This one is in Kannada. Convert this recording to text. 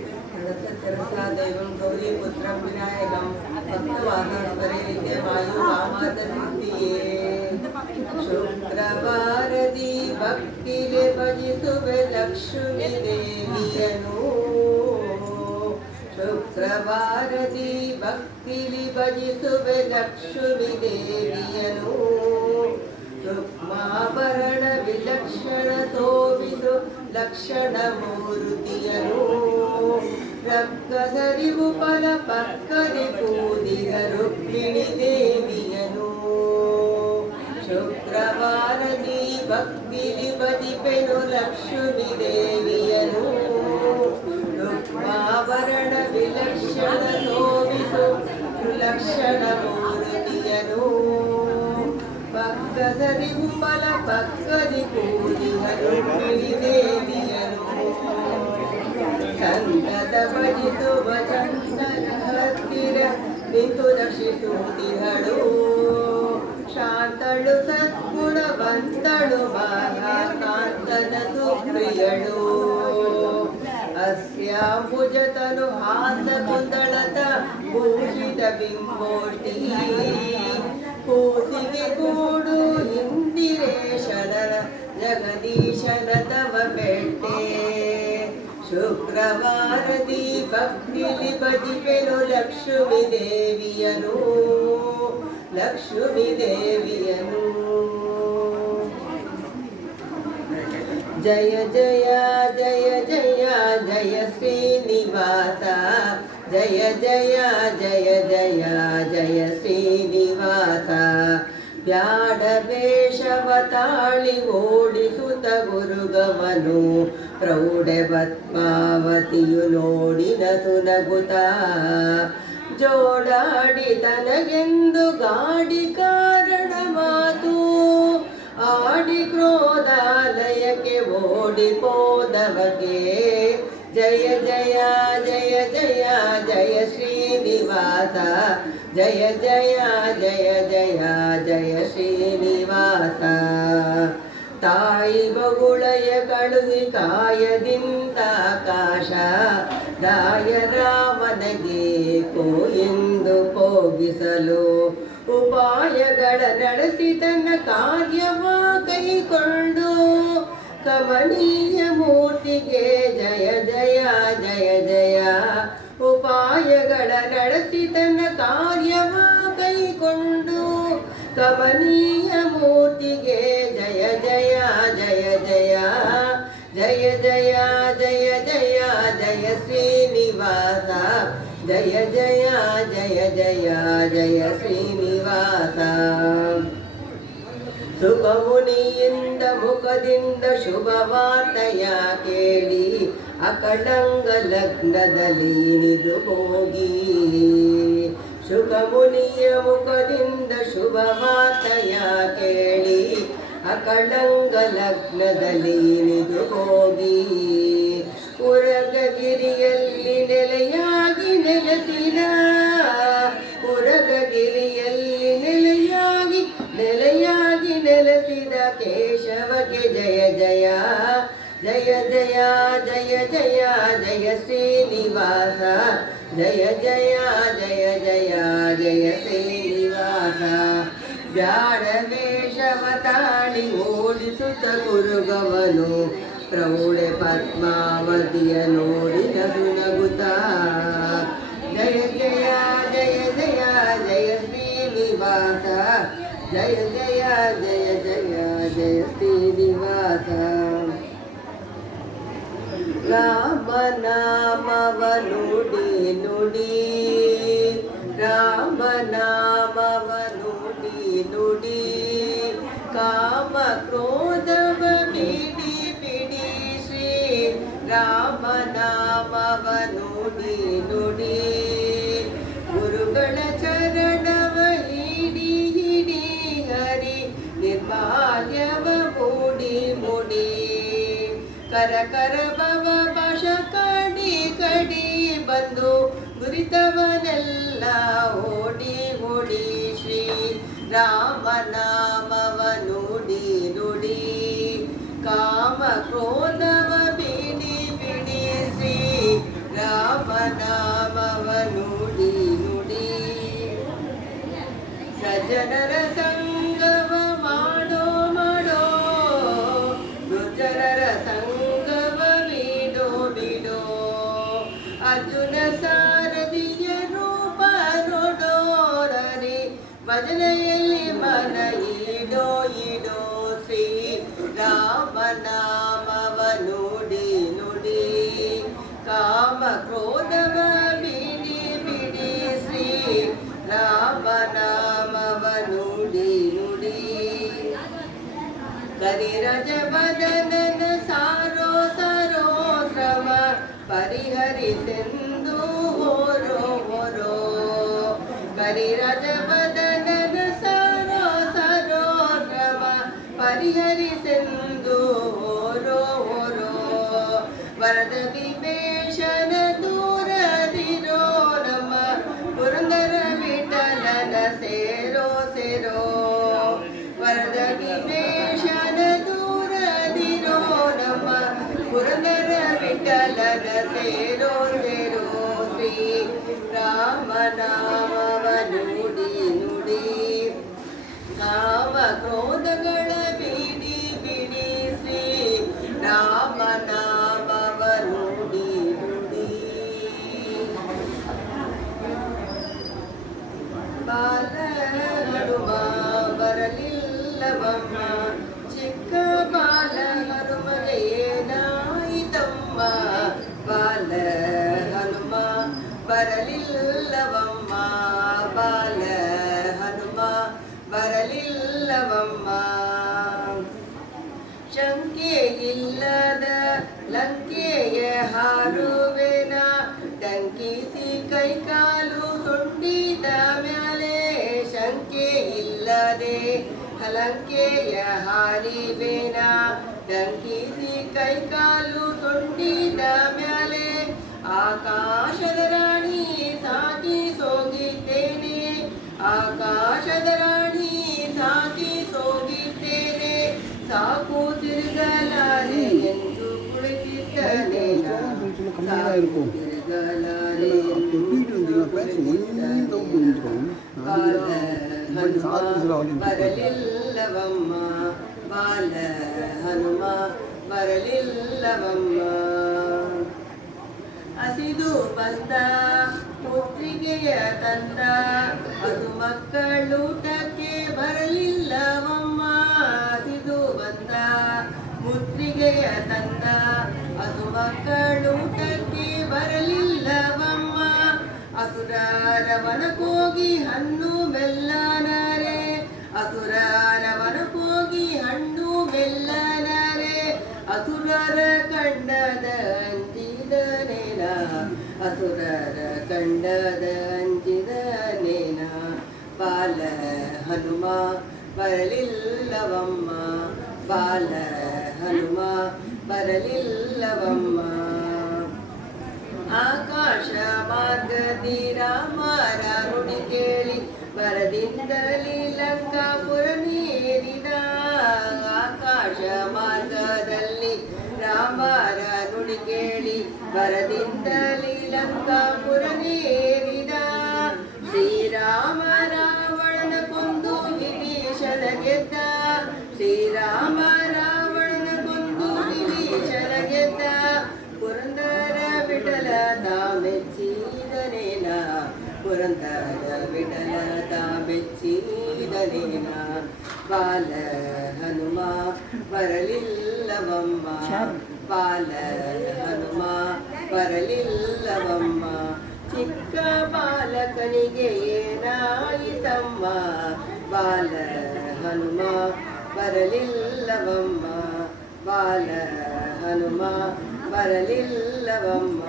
दैवं गौरीपुत्रं विनायकं भक्तवाहस्वरे नित्यमायु कामार्थसिद्धिये ಶುಕ್ರವಾರದಿ ಭಕ್ತಿಗೆ ಭಜಿಸುವೆ ಲಕ್ಷ್ಮೀ ದೇವಿಯನು ಶುಕ್ರವಾರದಿ ಭಕ್ತಿಲಿ ಭಜಿಸುವೆ ಲಕ್ಷ್ಮೀ ದೇವಿಯನು ರುಕ್ಮಾಭರಣ ವಿಲಕ್ಷಣ ಶೋಭಿಸು ಲಕ್ಷಣ ಮೂರ್ತಿಯನು ರಕ್ಕಸರಿವು ಫಲ ಪಕ್ಕದಿ ಕೂದಿಗ ರುಕ್ಮಿಣಿ ದೇವಿಯನು ಶುಕ್ರವಾರದಿ ಭಕ್ತಿಲಿ ಭಜಿಪೆನು ಲಕ್ಷ್ಮೀ ದೇವಿಯನು ರುಕ್ಮಾಭರಣ ವಿಲಕ್ಷಣ ಶೋಭಿಸು ಲಕ್ಷಣ ಮೂರ್ತಿಯನು ಭಕ್ತರಿಗೂ ಫಲ ಭಕ್ತದಿ ಕೂದಿಗ ರುಕ್ಮಿಣಿ ದೇವಿಯನು ಸಂತದ ಭಜಿಸುವ ಚಂದನ ಹತ್ತಿರ ನಿಂತು ರಕ್ಷಿಸುತ್ತಿಹಳು ಶಾಂತಳು ಸದ್ಗುಣವಂತಳು ಮಹಾಕಾಂತನ ಸುಪ್ರಿಯಳು ಅಸ್ಯಾಂಬುಜತನು ಹಾಸ ಕುಂದಳತ ಭೂಷಿತ ಬಿಂಬೋಷ್ಟಿ ಕೂಸಿಗೆ ಕೂಡು ಇಂದಿರೇಶನ ಜಗದೀಶನ ತವ ಬೆಟ್ಟೆ ಶುಕ್ರವಾರದಿ ಭಕ್ತಿಲಿ ಭಜಿಪೆನು ಲಕ್ಷ್ಮೀ ದೇವಿಯನು ಲಕ್ಷ್ಮೀ ದೇವಿಯನು ಜಯ ಜಯ ಜಯ ಜಯ ಜಯ ಶ್ರೀನಿವಾಸ ಜಯ ಜಯ ಜಯ ಜಯ ಜಯ ಶ್ರೀನಿವಾಸ ಬ್ಯಾಡ ವೇಷವ ತಾಳಿ ಓಡಿಸುತ್ತ ಗುರುಗವನು ಪ್ರೌಢೆ ಪದ್ಮಾವತಿಯು ನೋಡಿನ ಸುನಗುತ ಜೋಡಾಡಿ ತನಗೆಂದು ಗಾಡಿ ಕಾರಣ ಮಾತು ಆಡಿ ಕ್ರೋಧಾಲಯಕ್ಕೆ ಓಡಿಪೋದವಗೆ ಜಯ ಜಯ ಜಯ ಜಯ ಜಯ ಶ್ರೀನಿವಾಸ ಜಯ ಜಯ ಜಯ ಜಯ ಜಯ ಶ್ರೀನಿವಾಸ ತಾಯಿ ಬಗುಳೆಯ ಕಳುಹಿ ಕಾಯದಿಂದ ಆಕಾಶ ದಾಯರಾಮನಿಗೆ ಎಂದು ಹೋಗಿಸಲು ಉಪಾಯಗಳ ನಡೆಸಿ ತನ್ನ ಕಾರ್ಯವ ಕೈಕೊಂಡು ಕಮನೀಯ ಮೂರ್ತಿಗೆ ಜಯ ಜಯ ಜಯ ಜಯ ಉಪಾಯಗಳ ನಡೆಸಿ ತನ್ನ ಕಾರ್ಯವ ಕೈಕೊಂಡು ಕಮನೀಯ ಮೂರ್ತಿಗೆ ಜಯ ಜಯ ಜಯ ಜಯ ಜಯ ಜಯ ಜಯ ಜಯ ಜಯ ಶ್ರೀನಿವಾಸ ಜಯ ಜಯ ಜಯ ಜಯ ಜಯ ಶ್ರೀನಿವಾಸ ಸುಖಮುನಿಯಿಂದ ಮುಖದಿಂದ ಶುಭ ವಾರ್ತೆಯ ಕೇಳಿ ಅಕಳಂಗ ಲಗ್ನದಲ್ಲಿ ನಿದು ಹೋಗಿ ಸುಖಮುನಿಯ ಮುಖದಿಂದ ಶುಭ ವಾರ್ತೆಯ ಕೇಳಿ ಅಕಳಂಗ ಲಗ್ನದಲ್ಲಿ ನಿದು ಹೋಗಿ ಉರಗಗಿರಿಯಲ್ಲಿ ನೆಲೆಯಾಗಿ ನೆಲೆಸಿದ ಉರಗಗಿರಿಯಲ್ಲಿ ನೆಲೆಯಾಗಿ ನೆಲೆಸಿದ ಕೇಶವಗೆ ಜಯ ಜಯ ಜಯ ಜಯ ಜಯ ಜಯ ಜಯ ಶ್ರೀನಿವಾಸ ಜಯ ಜಯ ಜಯ ಜಯ ಜಯ ಶ್ರೀನಿವಾಸ ಬ್ಯಾಡ ವೇಷವ ತಾಳಿ ಓಡಿಸುತ್ತ ಗುರುಗವನು ಪ್ರೌಢೆ ಪದ್ಮಾವತಿಯ ನೋಡಿದ ಸುನಗುತ ಜಯ ಜಯ ಜಯ ಜಯ ಜಯ ಶ್ರೀನಿವಾಸ ಜಯ ಜಯ ಜಯ ಜಯ ಜಯ ಶ್ರೀನಿವಾಸ ರಾಮನಾಮವ ನುಡಿ ನುಡಿ ರಾಮನಾಮವ ನುಡಿ ನುಡಿ ಕಾಮ ಕ್ರೋಧವ ಬಿಡಿ ಬಿಡಿ ಶ್ರೀ ರಾಮನಾಮವ ನುಡಿ ನುಡಿ ಗುರುಗಳ ಚರಣವ ಹಿಡಿ ಹಿಡಿ ಹರಿ ನಿರ್ಮಾಲ್ಯವ ಮೂಡಿ ಮುಡಿ ಕರ ಕರ ಭವ ಪಾಶ ಕಡಿ ಕಡಿ ಬಂದು ಗುರಿತವನೆಲ್ಲ ಓಡಿ ಓಡಿ ಶ್ರೀ ರಾಮನಾಮವ ನುಡಿ ನುಡಿ ಕಾಮ ಕ್ರೋಧವ ಬಿಡಿ ಬಿಡಿ ಶ್ರೀ ಅರ್ಜುನ ಸಾರಥಿಯ ರೂಪ ನೋಡೋರರಿ ಭಜನೆಯಲ್ಲಿ ಮನ ಇಡೋ ಇಡೋ ಶ್ರೀ ರಾಮ ನಾಮವ ನುಡಿ ನುಡಿ ಕಾಮ ಕ್ರೋಧವ ಬಿಡಿ ಬಿಡಿ ಶ್ರೀ ರಾಮ ನಾಮವ ನುಡಿ ನುಡಿ ಕರಿರಜ ಬದನನ ಸಾರೋ ಸರೋ ಶ್ರಮ ಪರಿಹರಿಸೆಂದು ಹೊರೋ ಹೊರೋ ಕರಿರಜ ಬದನನ ಸಾರೋ ಸರೋ ಶ್ರಮ ಪರಿಹರಿಸೆಂದು ಹೊರೋ ಹೊರೋ ವರದ ವಿವೇಶನ ದೂರದಿರೋ ನಮ್ಮ ಪುರಂದರ ವಿಠಲನ ಸೇರೋ ಸೇರೋ ವರದ ವಿವೇಶನ ದೂರದಿರೋ ನಮ್ಮ ಪುರಂದರ ವಿಠಲನ ಸೇರೋ ಸೇರೋ ಶ್ರೀ ರಾಮ ನಾಮವ ನುಡಿ ನುಡಿ ಕಾಮ ಕ್ರೋಧಗಳ ಬಿಡಿ ಬಿಡಿ ಶ್ರೀ ರಾಮ ನಾಮವ ನುಡಿ ನುಡಿ ಬಾಲ ಹನುಮ ಬರಲಿಲ್ಲವಮ್ಮ ಚಿಕ್ಕ ಬಾಲ ಹನುಮಗೆ ಏನಾಯಿತಮ್ಮ ಬಾಲ ಹನುಮ ಬರಲಿಲ್ಲವಮ್ಮ ಬಾಲ ಹನುಮ ಬರಲಿಲ್ಲವಮ್ಮ ಶಂಕೆ ಇಲ್ಲದ ಲಂಕೆಯ ಹಾರುವೆನ ಟಂಕಿಸಿ ಕೈಕಾಲು ಸುಂಡಿದ ಮ್ಯಾಲೆ ಶಂಕೆ ಇಲ್ಲದೆ ಲಂಕೆಯ ಹಾರಿವೆನ ಟಂಕಿಸಿ ಕೈಕಾಲು ಸುಂಡಿದ ಮ್ಯಾಲೆ ಆಕಾಶದ ರಾಣಿ ಸಾಕಿ ಸೋಗಿದ್ದೇನೆ ಆಕಾಶದ ರಾಣಿ ಸಾಕಿ ಸೋಗಿದ್ದೇನೆ ಸಾಕು ತಿರುಗಲಾರೆ ಎಂದು ಕುಳಿತಿದ್ದನೆ ಸಾಕು ತಿರುಗಲಾರೆ ಎಂದು ಬರಲಿಲ್ಲವಮ್ಮ ಬಾಲ ಹನುಮ ಬರಲಿಲ್ಲವಮ್ಮ ಹಸಿದು ಬಂದ ಪುತ್ರಿಗೆಯ ತಂದ ಹಸು ಮಕ್ಕಳೂಟಕ್ಕೆ ಬರಲಿಲ್ಲವಮ್ಮ ಹಸಿದು ಬಂದ ಪುತ್ರಿಗೆಯ ತಂದ ಹಸು ಮಕ್ಕಳೂಟಕ್ಕೆ ಬರಲಿಲ್ಲವಮ್ಮ ಅಸುರರ ವನಕ್ಕೋಗಿ ಹಣ್ಣು ಬೆಲ್ಲನರೆ ಅಸುರರ ವನಕ್ಕೋಗಿ ಹಣ್ಣು ಬೆಲ್ಲನರೆ ಅಸುರರ ಕಂಡದ ಅಂಜಿದನೇನ ಅಸುರರ ಕಂಡದ ಅಂಜಿದನೇನ ಬಾಲ ಹನುಮ ಬರಲಿಲ್ಲವಮ್ಮ ಬಾಲ ಹನುಮ ಬರಲಿಲ್ಲವಮ್ಮ ಆಕಾಶ ಮಾರ್ಗದಿ ರಾಮರ ನುಡಿ ಕೇಳಿ ಬರದಿಂದಲಿ ಲಂಕಾಪುರ ನೀರಿದ ಆಕಾಶ ಮಾರ್ಗದಲ್ಲಿ ರಾಮರ ನುಡಿ ಕೇಳಿ ಬರದಿಂದಲಿ ಲಂಕಾಪುರ ನೀರಿದ ಶ್ರೀರಾಮ ರಾವಣನ ಕೊಂದು ವಿಭೀಷಣ ಗೆದ್ದ ಶ್ರೀರಾಮ ರಾವಣನ ಕೊಂದು ವಿಭೀಷಣ ಗೆದ್ದ ಪುರಂದರ ವಿಠಲ ಮೆಚ್ಚಿದನೇನ ಪುರಂದರ ವಿಠಲ ಮೆಚ್ಚಿದನೇನ ಬಾಲ ಹನುಮ ಬರಲಿಲ್ಲವಮ್ಮ ಬಾಲ ಹನುಮ ಬರಲಿಲ್ಲವಮ್ಮ ಚಿಕ್ಕ ಬಾಲಕನಿಗೆ ಏನಾಯಿತಮ್ಮ ಬಾಲ ಹನುಮ ಬರಲಿಲ್ಲವಮ್ಮ ಬಾಲ ಹನುಮ ಬರಲಿಲ್ಲವಮ್ಮ